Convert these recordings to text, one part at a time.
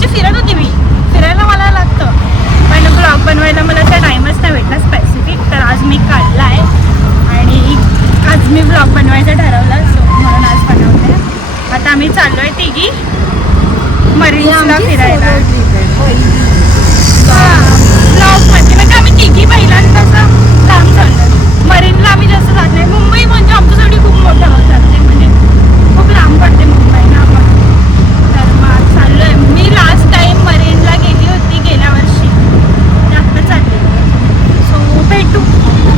म्हणजे फिरत होती मी, फिरायला मला लागतं, पण ब्लॉग बनवायला मला त्या टाईमच नाही भेटला स्पेसिफिक. तर आज मी काढला आहे आणि आज मी ब्लॉग बनवायचा ठरवला, सो म्हणून आज बनवते. आता आम्ही चाललो आहे तिघी मरीन्सला फिरायला. ब्लॉगमध्ये म्हणजे आम्ही तिघी पहिल्यांदा असं लांब चाललो. मरीनला आम्ही जास्त जात नाही. मुंबई म्हणजे आमच्यासाठी खूप मोठं होतं, म्हणजे खूप लांब पडते मुंबई ना. तर मग चाललो आहे. मी लास्ट टाईम मरीनला गेली होती गेल्या वर्षी, ते आत्ता चालली. सो भेटू.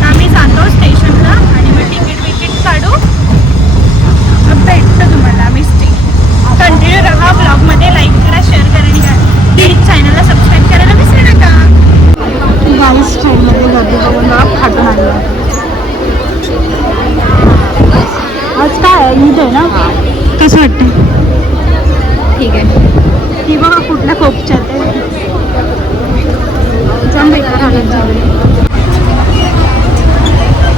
आम्ही जातो स्टेशनला आणि मग तिकीट काढू, भेटतो तुम्हाला. आम्ही कंटिन्यू राहा ब्लॉगमध्ये. लाईक करा, शेअर करा आणि डीडी चॅनलला सबस्क्राईब करायला विसरू नका. गाईस ट्रेनमध्ये गर्दी बघून मला खाटून आणलं. आज काय आहे, ईद आहे ना? कसं वाटतं? ठीक आहे. ती बघा कुठल्या कोपच्यात आहे. जाम बेकार हालत झाली.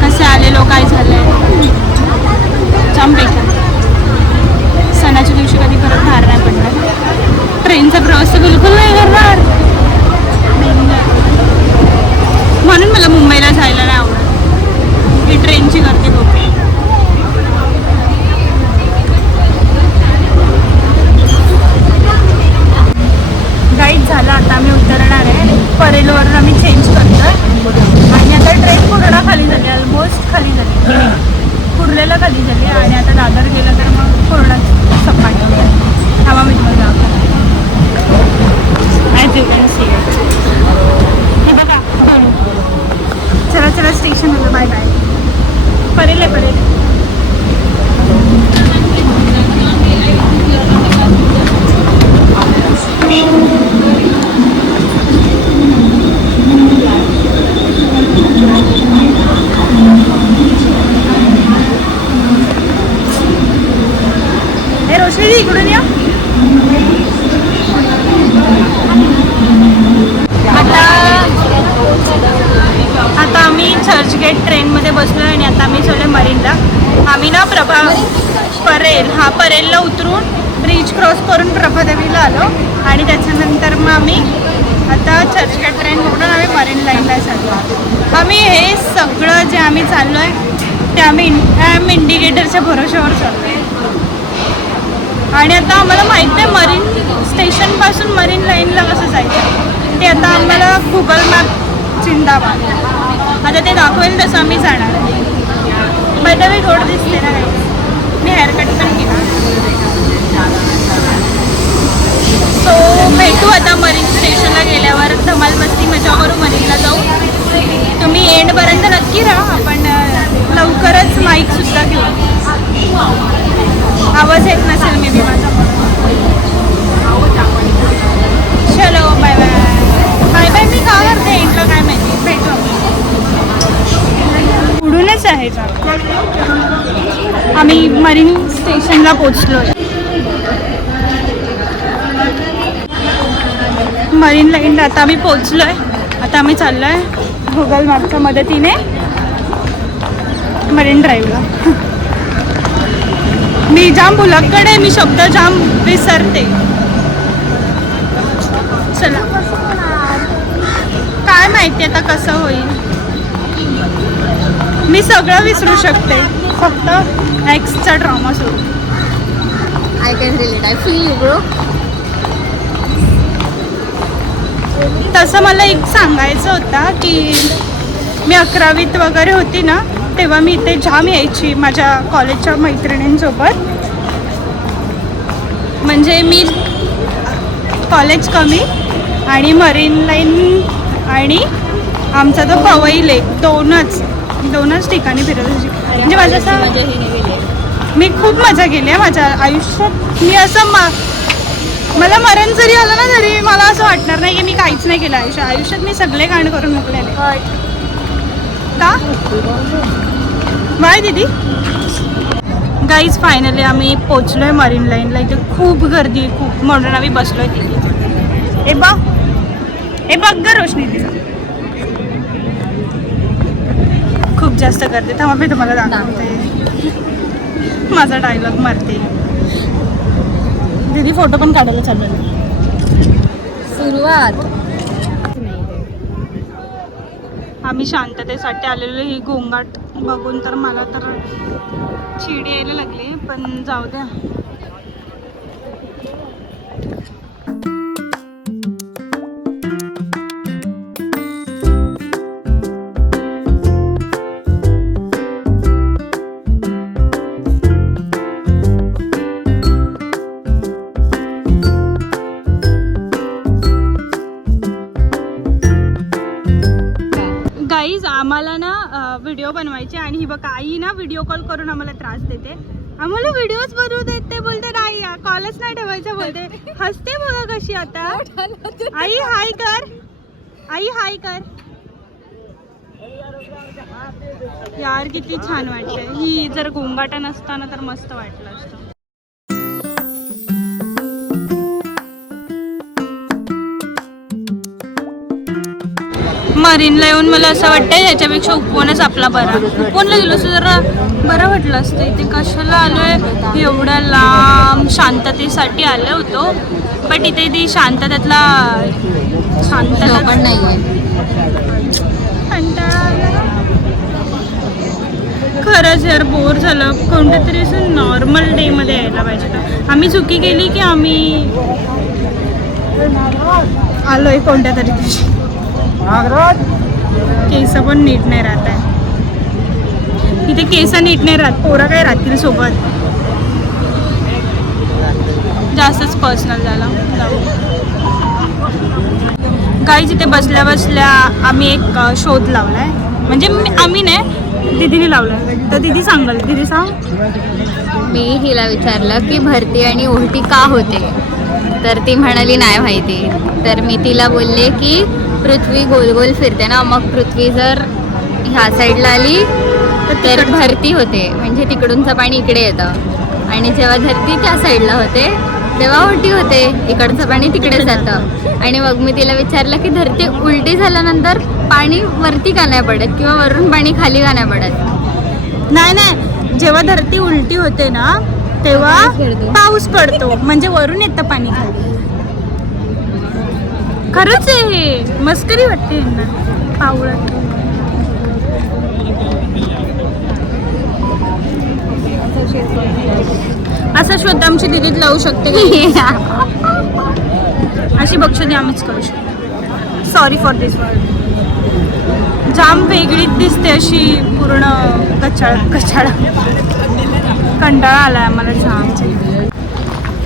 कसे आलेलो, काय झालंय, जाम बेकार. सणाच्या दिवशी कधी परत बाहेर नाही पडणार. ट्रेनचा प्रवास तर बिलकुल नाही करणार, म्हणून मला मुंबईला जायला नाही आवडत. ही ट्रेनची गर्दी खूप आहे. गाईड झालं. आता आम्ही उतरणार आहे. परेलवरून आम्ही चेंज करतोय आणि आता ट्रेन पूर्ण खाली झाली, ऑलमोस्ट खाली झाली, कुर्लेला खाली झाली आणि आता दादर गेलं तर मग पूर्ण सपाट. हवा मी तुम्हाला हे बघा. चला चला स्टेशन होतं. Bye bye. परेल आहे, परेल. हे रोशनी इकडून या. आता आम्ही चर्चगेट ट्रेनमध्ये बसलो आहे आणि आता आम्ही चाललो मरीनला. आम्ही ना परेलला उतरून ब्रिज क्रॉस करून प्रभादेवीला आलो आणि त्याच्यानंतर मग आम्ही आता चर्चगेट ट्रेन पकडून आम्ही मरीन लाईनला चाललो. आम्ही हे सगळं जे आम्ही चाललो आहे ते आम्ही इंडिकेटरच्या भरोश्यावर चाललो आहे. आणि आता आम्हाला माहीत नाही मरीन स्टेशनपासून मरीन लाईनला कसं जायचं ते. आता आम्हाला गुगल मॅप जिंदाबाद. आता ते दाखवेल तसं आम्ही जाणार. मैदावी गोड दिसते ना काही. मी हेअरकट पण केला. सो भेटू आता मरीन स्टेशनला गेल्यावर. धमाल मस्ती मजा करू, मरीनला जाऊ. तुम्ही एंडपर्यंत नक्की राहा. आपण लवकरच माईकसुद्धा घेऊ. आवाज येत नसेल मे बी माझा. चलो बाय बाय. बाय बाय मी का करते एंडला काय माहिती. भेटू. उडूनच आहे. आम्ही मरीन स्टेशनला पोचलो आहे. मरीन लाईनला आता आम्ही पोचलो आहे. आता आम्ही चाललो आहे गुगल मॅपच्या मदतीने मरीन ड्राईव्हला. मी जाम भुलक्कड, मी शब्द जाम विसरते. चला काय माहिती आता कसं होईल. मी सगळं विसरू शकते, फक्त एक्सचा ड्रामा सोडून. I can relate. I feel you bro. तसं मला एक सांगायचं होतं की मी 11वीत वगैरे होती ना, तेव्हा मी इथे जाम यायची माझ्या कॉलेजच्या मैत्रिणींसोबत. म्हणजे मी कॉलेज कमी आणि मरीन लाईन आणि आमचा तो पवई लेक दोनच ठिकाणी फिरत होती. म्हणजे माझं असं मी खूप मजा केली आहे माझ्या आयुष्यात. मी असं मला मरण जरी आलं ना तरी मला असं वाटणार नाही की मी काहीच नाही केलं आयुष्यात. मी सगळे कांड करून मोकलेले. का बाय दीदी. गाईज फायनली आम्ही पोचलोय मरीन लाईनला. इथे खूप गर्दी आहे, खूप. म्हणून आम्ही बसलोय तिथे. हे बघ ग रोशनी, खूप जास्त गर्दी. थांबा मी तुम्हाला दाखवते. माझा डायलॉग मारते. दीदी फोटो पण काढायला चालू आहे. सुरुवात. आम्ही शांततेसाठी आलेलो. ही गोंगाट बघून तर मला तर चिड यायला लागली, पण जाऊ द्या. गाईज आम्हाला ना व्हिडिओ बनवायचे आणि ही बघा आई ना व्हिडिओ कॉल करून आम्हाला त्रास देते. आम्हाला व्हिडिओज बनवू देत ते बोलते नाही कॉलच नाही ठेवायचं बोलते. हसते बघा कशी आता. आई हाय कर, आई हाय कर. यार किती छान वाटतंय. ही जर गोंगाटा नसताना तर मस्त वाटलं असतं. मरीनला येऊन मला असं वाटतं याच्यापेक्षा उपवनच आपला बरा. उपवनला गेलो असं जरा बरं वाटलं असतं. इथे कशाला आलोय एवढ्या लांब? शांततेसाठी आलो होतो, बट इथे ती शांततेतला शांतता पण नाहीये. खरंच यार बोर झालं. कोणत्या तरी असं नॉर्मल डे मध्ये यायला पाहिजे होतं. आम्ही चुकी केली की आम्ही आलोय कोणत्या तरी दिवशी. केस पण नीट नाही राहत आहे इथे. केस नीट नाही राहत. पोरं काय राहतील सोबत. जास्तच पर्सनल झाला. काही जिथे बसल्या बसल्या आम्ही एक शोध लावलाय. म्हणजे आम्ही नाही, दीदीने लावलाय. तर दीदी सांगाल. दीदी सांग. मी हिला विचारलं की भरती आणि उलटी का होते, तर ती म्हणाली नाही माहिती. तर मी तिला बोलले की पृथ्वी गोल गोल फिरते ना, मग पृथ्वी जर ह्या साईडला आली तर भरती होते, म्हणजे तिकडूनचं पाणी इकडे येतं. आणि जेव्हा धरती त्या साईडला होते तेव्हा उलटी होते, इकडचं पाणी तिकडे जातं. आणि मग मी तिला विचारलं की धरती उलटी झाल्यानंतर पाणी वरती का नाही पडत, किंवा वरून पाणी खाली का नाही पडत. नाही, जेव्हा धरती उलटी होते ना तेव्हा पाऊस पडतो, म्हणजे वरून येतं पाणी खाली. खरंच आहे हे. मस्करी वाटते यांना पावळत. असा शोध आमची दिदीत लावू शकते. अशी बक्षुदी आम्हीच करू शकतो. Sorry for this word. जाम वेगळीच दिसते अशी पूर्ण कचाळ. कंटाळा आला आम्हाला जाम.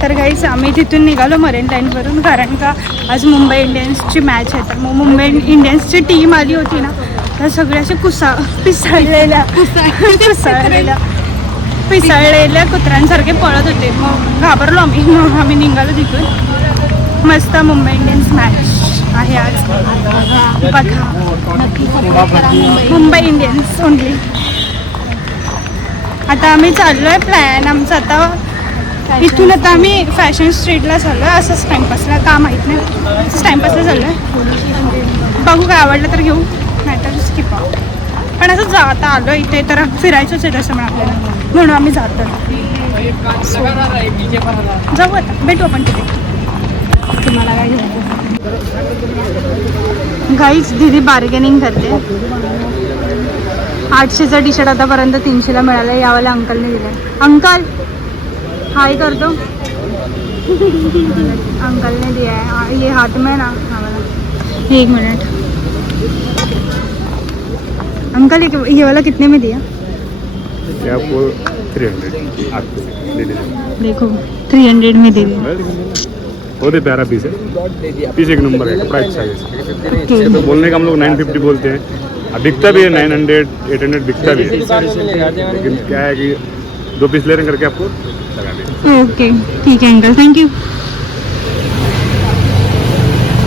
तर काहीच आम्ही तिथून निघालो मरीन लाईनवरून, कारण का आज मुंबई इंडियन्सची मॅच आहे. तर मग मुंबई इंडियन्सची टीम आली होती ना, तर सगळ्या अशा पिसाळलेल्या कुत्र्यांसारखे पळत होते. मग घाबरलो आम्ही. मग आम्ही निघालो तिथून. मस्त मुंबई इंडियन्स मॅच आहे आज. बघा मुंबई इंडियन्स ओनली. आता आम्ही चाललो आहे. प्लॅन आमचा आता इथून आता आम्ही फॅशन स्ट्रीटला चाललो आहे. असंच टाईमपासला, का माहीत नाही, असंच टाईमपासला चाललो आहे. बघू काय आवडलं तर घेऊ, नाही तर स्किप. पण असं जाता आलो इथे तर फिरायचंच आहे तसं आपल्याला, म्हणून आम्ही जातो. जाऊ आता, भेटू आपण तिथे. तुम्हाला काय घ्यायचं? गाईच दीदी बार्गेनिंग करते. 800चा टी शर्ट आतापर्यंत 300ला मिळाला. यावाला अंकलने दिला. अंकल हाय करतो. अंकल ने दिया है ये हाथ में ना. हाँ वाला. एक मिनट. अंकल ये वाला कितने में दिया? आपको 300 आपको दे दीजिए. देखो 300 में दे दिया. बहुत ही प्यारा पीस है. पीस एक नंबर है. कपड़ा अच्छा है. Okay. तो बोलने का हम लोग 950 बोलते हैं. अब बिकता भी है 900 800 बिकता भी है. लेकिन क्या है कि 2 पीस ले रहे करके आपको लगा देंगे. ओके ठीक है अंकल, थैंक यू.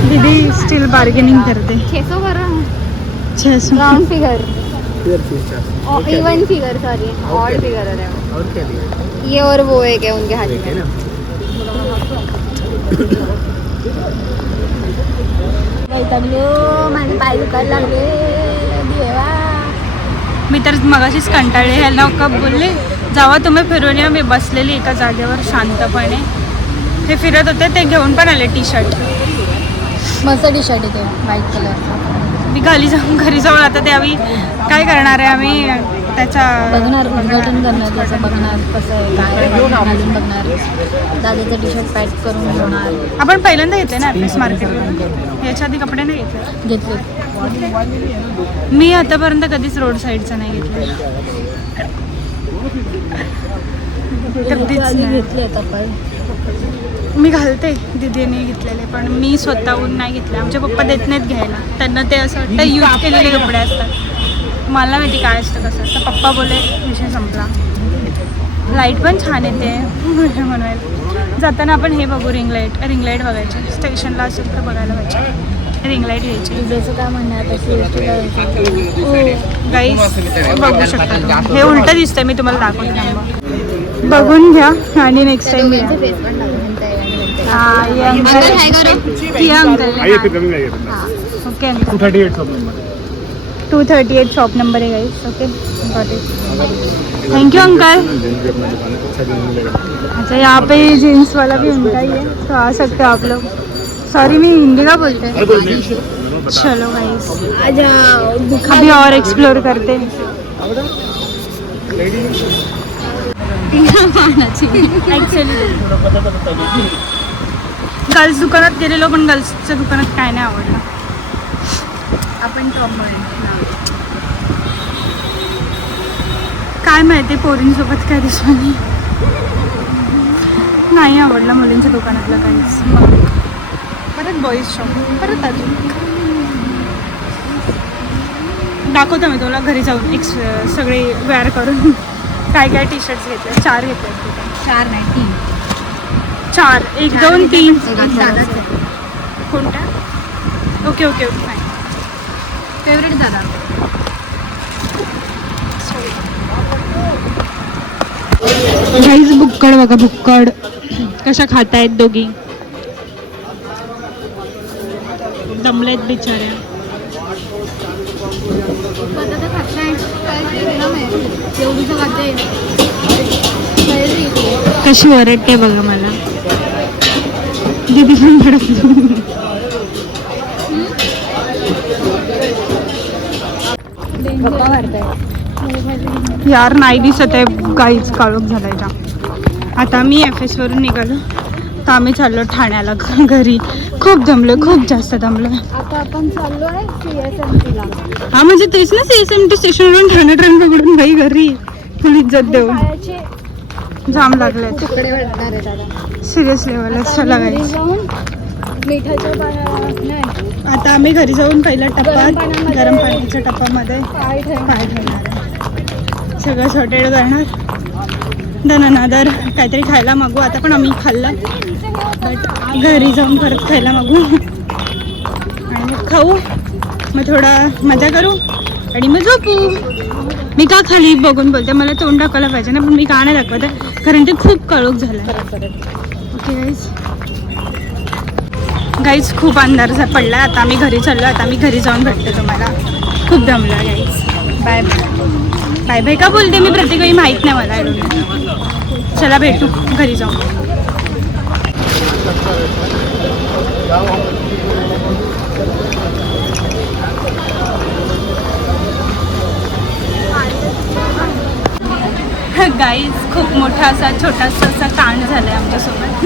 दीदी स्टिल बार्गेनिंग करते. 600 करो. 600 round figure, even figure, sorry odd figure है वो. ये और वो है क्या उनके हाथ में? माझे पाय दुखायला लागले देवा. मी तर मगाशीच कंटाळले. ह्याला कप बोलले जावा तुम्ही फिरून या. मी बसलेली एका जागेवर शांतपणे. ते फिरत होते, ते घेऊन पण आले टी शर्ट. मस्त टी शर्ट इथे व्हाईट कलरचं. मी घरी जाऊन आता ते आम्ही काय करणार आहे, आम्ही त्याचा बघणार, उद्घाटन करणार त्याचं, बघणार कसं आहे काय आहे, घालून बघणार. दादाचं टी शर्ट पॅक करून घेणार. आपण पहिल्यांदा घेतले ना FS मार्केटमध्ये, याच्या आधी कपडे नाही घेतले. मी आतापर्यंत कधीच रोड साईडचं नाही घेतलं. कधीच नाही घेतले आपण. मी घालते, दीदीने घेतलेले, पण मी स्वतःहून नाही घेतले. आमचे पप्पा देत नाहीत घ्यायला, त्यांना ते असं वाटतं यूज केलेले कपडे असतात. मला माहिती काय असतं कसं असतं. पप्पा बोले विषय संपला. लाईट पण छान येते म्हणून. जाताना आपण हे बघू, रिंग लाईट बघायची. स्टेशनला असेल तर बघायला पाहिजे, रिंग लाईट घ्यायची. तुझं काय म्हणणं आहे आता CST-ला गाईस बघू शकता, हे उलटं दिसतंय, मी तुम्हाला दाखवते. बघून घ्या आणि नेक्स्ट टाइम घ्या. ये अंकल, ये अंकल. आइए फिर कभी आइए. Okay uncle. 238 shop number. 238 shop number है guys. Okay, got it. Thank you uncle. अच्छा, यहाँ पे जीन्स वाला भी उनका ही है, तो आ सकते हो आप लोग. सॉरी, मैं हिंदी का बोलते हैं. चलो गाइस, अभी और एक्सप्लोर करते हैं. ॲक्च्युली गर्ल्स दुकानात गेलेलो, पण गर्ल्सच्या दुकानात काय नाही आवडलं. आपण टॉप काय माहिती पोरींसोबत काय दिसवानी नाही आवडलं मुलींच्या दुकानातलं काहीच. परत बॉईज शॉप, परत अजून दाखवतो मी तुला घरी जाऊन सगळे वेअर करून. काय काय टी शर्ट्स घेतले, 4 घेतले. 4 नाही 3. 4, 1, 2, 3. दादाचं कोणत्या? Okay okay okay, fine. Favourite दादा. गाईज बुक्कड बघा, बुक्कड कशा खातायत दोघी. दमलेत बिचाऱ्या. एवढीचं खाते. कशी ओरडते बघा मला. दीदी पण भडकली. गप्पा मारताय. यार नाही दिसत आहे गाईच, काळोख झालाय जाम. आता मी FS वरून निघालो, तर आम्ही चाललो ठाण्याला घरी. खूप दमलो, खूप जास्त दमलो. आता आपण चाललो आहे CSMT-ला. हा म्हणजे तेच ना, CSMT स्टेशनवरून ठाणे ट्रेन पकडून बाई घरी फुल इज्जत देऊन. जाम लागलेत तुकडे वाटणार आहे दादा. सिरियस लेवलला. चला गाईज, मिठाच्या नाही, आता आम्ही घरी जाऊन पहिल्या टप्प्यात गरम पाण्याच्या टप्प्यामध्ये पाय पाय ठेवणार आहे. सगळं सॉर्टेड करणार. दर काहीतरी खायला मागू. आता पण आम्ही खाल्लं, बट घरी जाऊन परत खायला मागू आणि मग खाऊ. मग थोडा मजा करू आणि मग झोपू. मी का खाली बघून बोलते, मला तोंड दाखवायला पाहिजे ना, पण मी का नाही दाखवते कारण ते खूप काळोख झालं. ओके गाईज खूप अंधार पडला. आता आम्ही घरी चाललो. आता आम्ही घरी जाऊन भेटतो तुम्हाला. खूप दमलं गाईज. बाय बाय बाय का बोलते मी प्रत्येक वेळी, माहीत नाही मला. चला भेटू घरी जाऊन. गाईज खूप मोठा असा छोटासा असा कांड झाला आहे आमच्यासोबत.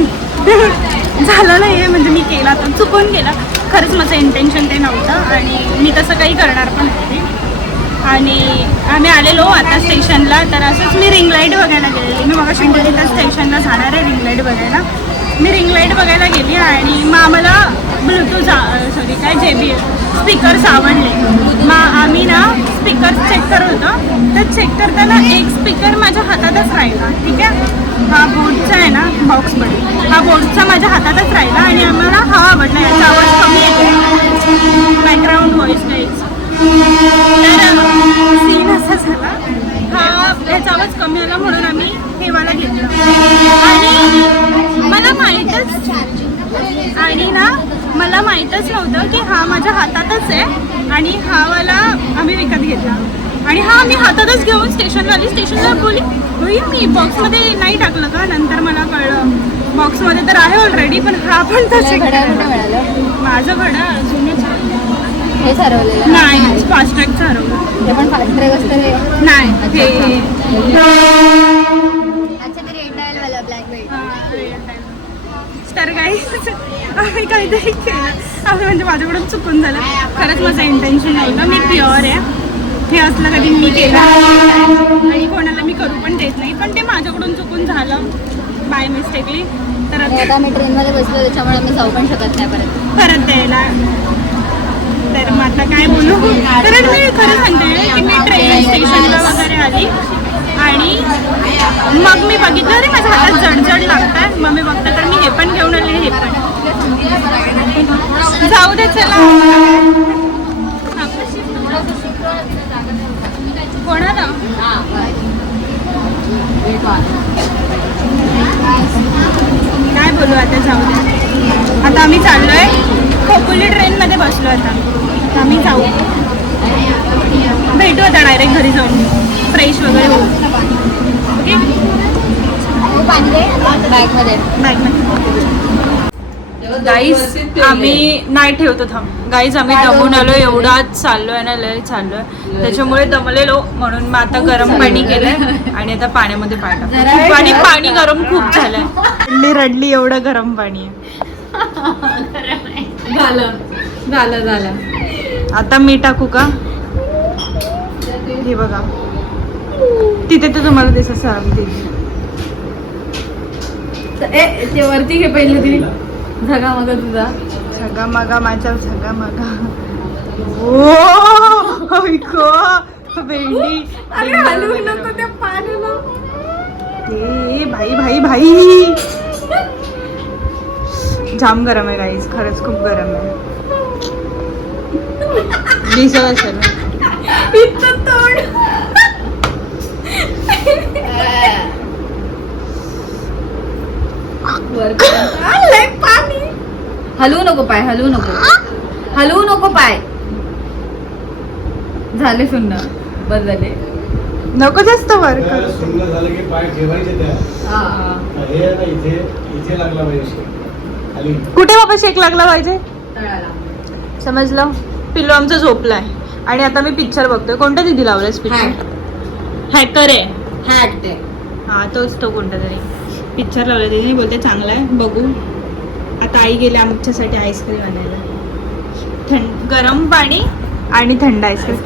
झालं नाही आहे म्हणजे मी केला तर चुकून केला. खरंच माझं इंटेन्शन ते नव्हतं आणि मी तसं काही करणार पण नव्हते. आणि आम्ही आलेलो आता स्टेशनला, तर असंच मी रिंग लाईट बघायला गेलेली. मी मग शिंदे त्या स्टेशनला जाणार आहे रिंग लाईट बघायला. मी रिंग लाईट बघायला गेली आणि मग आम्हाला ब्लूटूथ JBL स्पीकर्स आवडले. मग आम्ही ना स्पीकर्स चेक करत होतो, तर चेक करताना एक स्पीकर माझ्या हातातच राहिला. ठीक आहे, हा बोटचा आहे ना बॉक्स पडेल, हा बोटचा माझ्या हातातच राहिला आणि आम्हाला हा आवडला. याचा आवाज कमी येतो, बॅकग्राऊंड व्हॉईस नाहीच. तर सीन असा झाला, हा याचा आवाज कमी आला म्हणून आम्ही हे वाला घेतलं. आणि मला माहीतच नव्हतं की हा माझ्या हातातच आहे आणि हा वाला आम्ही विकत घेतला. आणि हा मी हातातच घेऊन स्टेशनला आली. स्टेशनला बोली मी बॉक्समध्ये नाही टाकलं का, नंतर मला कळलं बॉक्समध्ये तर आहे ऑलरेडी, पण हा पण तसे घड्याळ कुठे मिळालं? माझं घड्याळ जुनंच आहे. हे हरवलेलं नाही फास्ट ट्रॅकचं हरवलं. ते पण फास्ट ट्रॅक असतं हे. नाही हे अच्छा ते रेड डायल वाला ब्लॅक बेल्ट. तर काही आम्ही काहीतरी केलं आम्ही, म्हणजे माझ्याकडून चुकून झालं. खरंच माझं इंटेन्शन नव्हतं, मी प्युअर आहे. हे असलं कधी मी केलं आणि कोणाला मी करू पण देत नाही, पण ते माझ्याकडून चुकून झालं बाय मिस्टेकली. तर आणि आता आम्ही ट्रेनमध्ये बसलो त्याच्यामुळे आम्ही जाऊ पण शकत नाही परत द्यायला. तर मग आता काय बोलू, कारण मी खरं सांगते की मी ट्रेन स्टेशनला वगैरे आली आणि मग मी बघितलं अरे माझ्या हातात जडजड लागतात. मग मी बघते तर मी हे पण घेऊन आले, हे पण. जाऊ दे चला. कोणाला काय बोलू आता, जाऊ दे. आता आम्ही चाललोय खोपोली ट्रेनमध्ये बसलो. आता आम्ही जाऊ, भेटू आता डायरेक्ट घरी जाऊन फ्रेश वगैरे होऊ. ओके बॅगमध्ये. गाईज आम्ही नाही ठेवतो थांब. गाईज आम्ही दमून आलो, एवढाच चाललोय ना, लय चाललोय, त्याच्यामुळे दमलेलो. म्हणून मग आता गरम पाणी केलंय आणि आता पाण्यामध्ये पाय टाकतो. आणि पाणी गरम खूप झालंय. रडली एवढं गरम पाणी आहे. झालं आता मी टाकू का? हे बघा तिथे तर तुम्हाला दिसत सांगते. ते वरती घे पहिले ती झगा मग तुझा झगा मगा माझ्या झगा मगा. ओ भेंडी हलवू नको त्या पाण्याला. हे भाई भाई जाम गरम आहे गाईज, खरंच खूप गरम आहे. दिसत असेल हलवू नको पाय, हलवू नको पाय. झाले सुंदर, बस झाले. नको जास्त वर कर. सुंदर झालं की पाय ठेवायचे त्या. हे ना इथे इथे लागला पाहिजे खाली. कुठे बाबा शेक लागला पाहिजे, समजलं. पिल्लू आमचा झोपलाय आणि आता मी पिक्चर बघतोय. कोणता दिदी लावलायस पिक्चर? हॅकर आहे. हा तोच तो कोणता तरी पिक्चर लावला दिदी, बोलते चांगला आहे बघू. आता आई गेली आमच्यासाठी आईस्क्रीम आणायला. गरम पाणी आणि थंड आईस्क्रीम.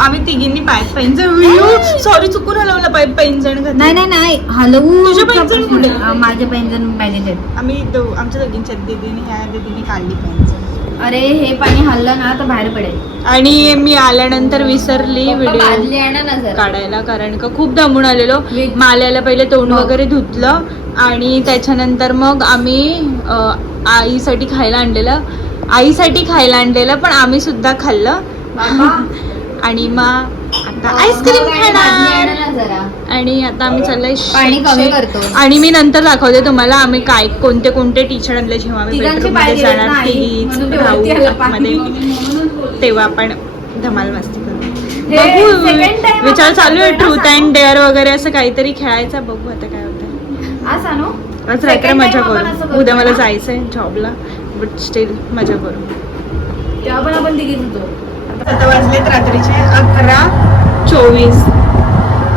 आम्ही तिघींनी पाईप पैंजण, सॉरी चुकून हलवलं पाईप पैंजण. नाही हलवू. तुझे पैंजण कुठे? माझे पैंजण बॅगेत. आम्ही आमच्या दोघींच्या दीदीने ह्या दीदीने काढली पैंजण. अरे हे पाणी हल्लं ना तर बाहेर पडेल. आणि मी आल्यानंतर विसरली व्हिडिओ बादली आणा ना जरा काढायला, कारण का खूप दमून आलेलो. माल्याला पहिले तोंड वगैरे धुतलं आणि त्याच्यानंतर मग आम्ही आईसाठी खायला आणलेलं, पण आम्ही सुद्धा खाल्लं. आणि मग आता आईस्क्रीम खाणार. आणि आता आम्ही चाललोय पाणी कमी करतो. आणि मी नंतर दाखवते तुम्हाला आम्ही काय कोणते टीचर आणले. जेव्हा आम्ही बेडरूम मध्ये जाणार मध्ये, तेव्हा आपण धमाल मस्ती करू. बघू, विचार चालू आहे ट्रूथ अँड डेअर वगैरे असं काहीतरी खेळायचं. बघू आता काय होतं. आज रात्री मजा करू. उद्या मला जायचंय जॉबला, बट स्टील मजा करू. तेव्हा पण आपण तिघीच होतो. आता वाजलेत रात्रीचे 11:24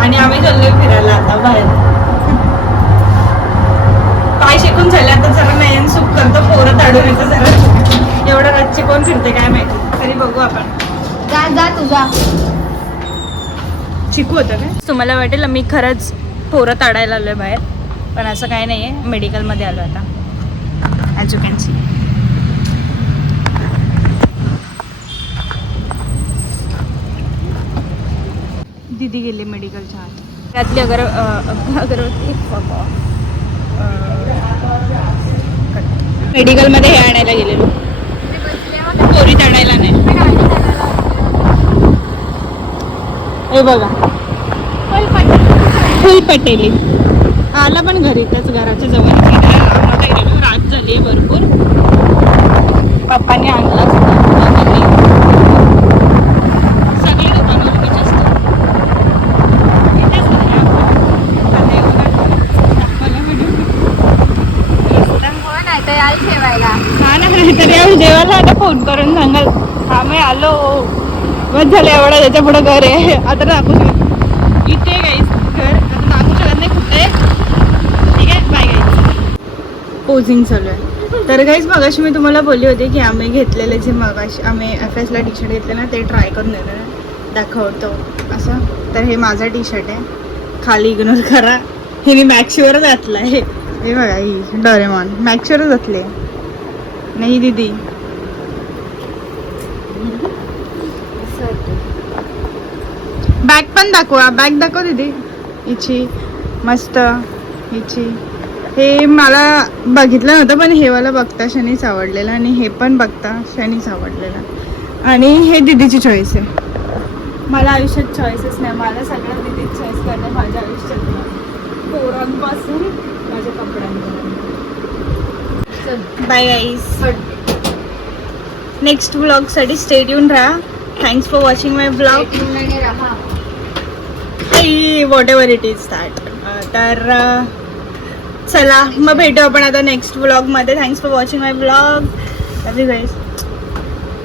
आणि आम्ही चाललोय फिरायला आता बाहेर. पाय शेकून झाले आता, जरा नयन सुख करतो, पोरं ताडून येतं जरा. एवढं रातचे कोण फिरते काय माहिती, तरी बघू आपण. जा तुझा चिकू होतं काय? तुम्हाला वाटेल मी खरंच पोरं ताडायला आलोय बाहेर, पण असं काही नाही आहे. मेडिकलमध्ये आलो आता, ॲज यू कॅन सी. दीदी गेली मेडिकलच्या आत. त्यातली अगरबत्ती मेडिकलमध्ये हे आणायला गेलेलो, पोरी ताडायला नाही. हे बघा फुल पटेली आला पण घरी, त्याच घराच्या जवळ गेलेलो. रात झाली आहे भरपूर. पप्पाने आणला सगळी दुकानं जास्त. देवाला आता फोन करून सांगाल आम्ही आलो मग झालं एवढं त्याच्या पुढं घर आहे आता दाखवू शकत इथे गाईस घर आता दाखवू शकत नाही कुठे ठीक आहे बाय गाईस पोझिंग चालू आहे तर गाईस मगाशी मी तुम्हाला बोलली होती की आम्ही घेतलेले जे मगाशी आम्ही FSला टी शर्ट घेतले ना ते ट्राय करून देतो दाखवतो असं तर हे माझा टी शर्ट आहे खाली इग्नोर करा हे मी मॅक्सीवरच घातलं आहे हे बघा ही डोरेमॉन मॅक्सीवरच घातले नाही दीदी बॅग पण दाखवा बॅग दाखव दीदी हिची मस्त हिची हे मला बघितलं नव्हतं पण हे वाला बघता शनीच आवडलेलं आणि हे पण बघता शनीच आवडलेलं आणि हे दीदीची चॉईस आहे मला आयुष्यात चॉईसच नाही मला सगळं दीदीच चॉईस करणं माझ्या आयुष्यात पोरांपासून माझ्या कपड्यांपर्यंत बाय गाईस नेक्स्ट व्लॉगसाठी स्टे ट्यून राहा thanks for watching my vlog whatever it is that तर चला मग भेटू आपण आता नेक्स्ट व्लॉगमध्ये thanks for watching my vlog love you guys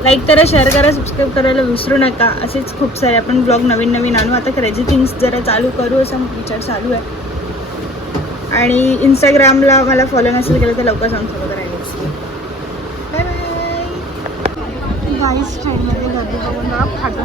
like करा शेअर करा सबस्क्राईब करायला विसरू नका असेच खूप सारे आपण ब्लॉग नवीन नवीन आणू आता क्रेझी थिंग्स जरा चालू करू असा विचार चालू आहे आणि इंस्टाग्रामला मला फॉलो नसेल केलं तर लवकर जाऊन फॉलो करायला बाय बाय गाईज ट्रेनमध्ये गर्दी बघून मला फाटून